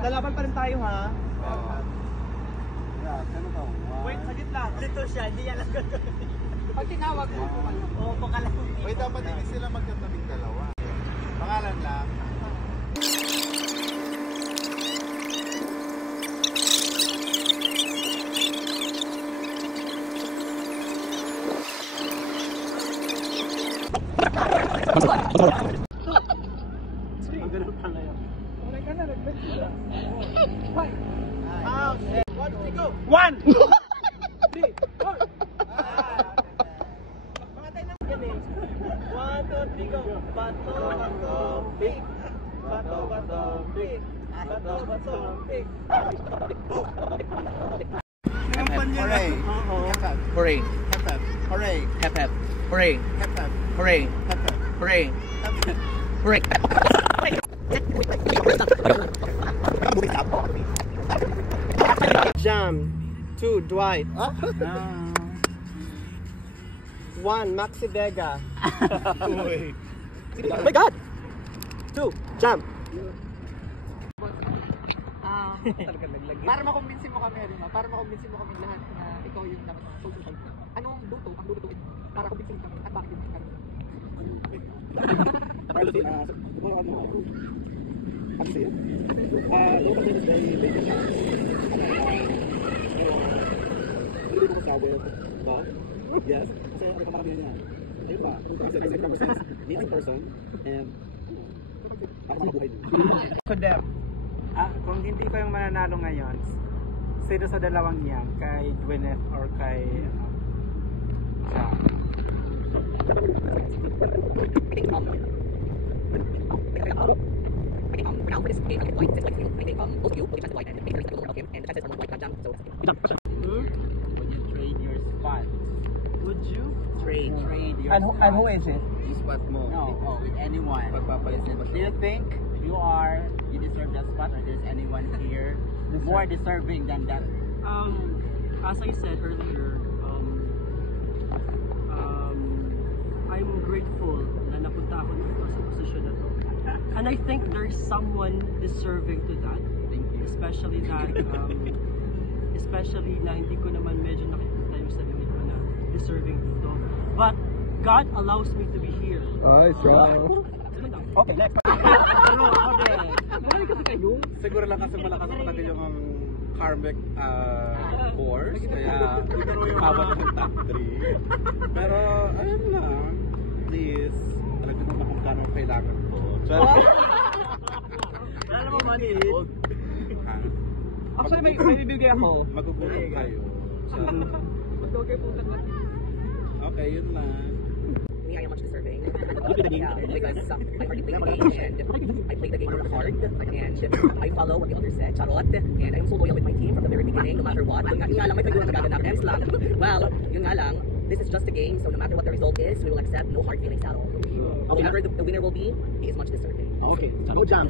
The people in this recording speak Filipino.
Lalaban pa rin tayo ha. Ano to? Wait, sagit lang. Lito siya, hindi yan lang gagawin. Pag tinawag mo, oo, pakalang. Wait, dapat hindi sila magkatabing dalawa. Pangalan lang. Ang ganun pala yun. Wala ka na, nag-bet sila. One, two, go! One! Three, four! Pakatay ng galing. One, two, three, go! Bato, bato, pick! Bato, bato, pick! Bato, bato, pick! Hooray! Hooray! Hooray! Hep hep! Hooray! Hooray! Hooray! Hooray! Jam. 2, Dwight. 1, Maxi Vega. Oh my God! 2, Jam. Para makumbinsin mo kami, di ba? Para makumbinsin mo kami lahat na ikaw yung dapat social. Anong luto ang lulutuin para kumbinsin kami at bakit yung kami? Yes, kasi ano pa marami niya. Ayun ba? Kasi represents needy person and para makabuhay niyo. Kodem. Kung hindi ko yung mananalo ngayon, sino sa dalawang yan? Kay Gwyneth or kay Sam? Trade your spot. Would you? Trade your And spot. who is it? Yung spot mo. No, with anyone. Pagpapalit mo. Do you think you deserve that spot, or there's anyone here more deserving than that? As I said earlier, I'm grateful na napunta ako dito sa posisyon na to. And I think there's someone deserving to that. Thank you. Especially that, especially na hindi ko naman medyo nakikita yung sarili ko na deserving dito. But God allows me to be here. Ay, strong. Okay, next. Siguro lang kasi malakas ako talaga yung karmic force, kaya umabot ng top 3. Pero, ayun lang, please, talaga naman kung kano kailangan ko. Wala naman money. Ha? Actually, may bibigay ako. Magugutom kayo. Okay, yun lang. Me, I am much deserving. Yeah, because I already played the game and I played the game hard and I follow what the others said, charot. And I'm so loyal with my team from the very beginning, no matter what. Yun nga lang, may figure na gaganap, Ems lang. Well, yun nga lang, this is just a game, so no matter what the result is, we will accept no hard feelings at all. Whoever the winner will be, he is much deserving. Okay, go Jam.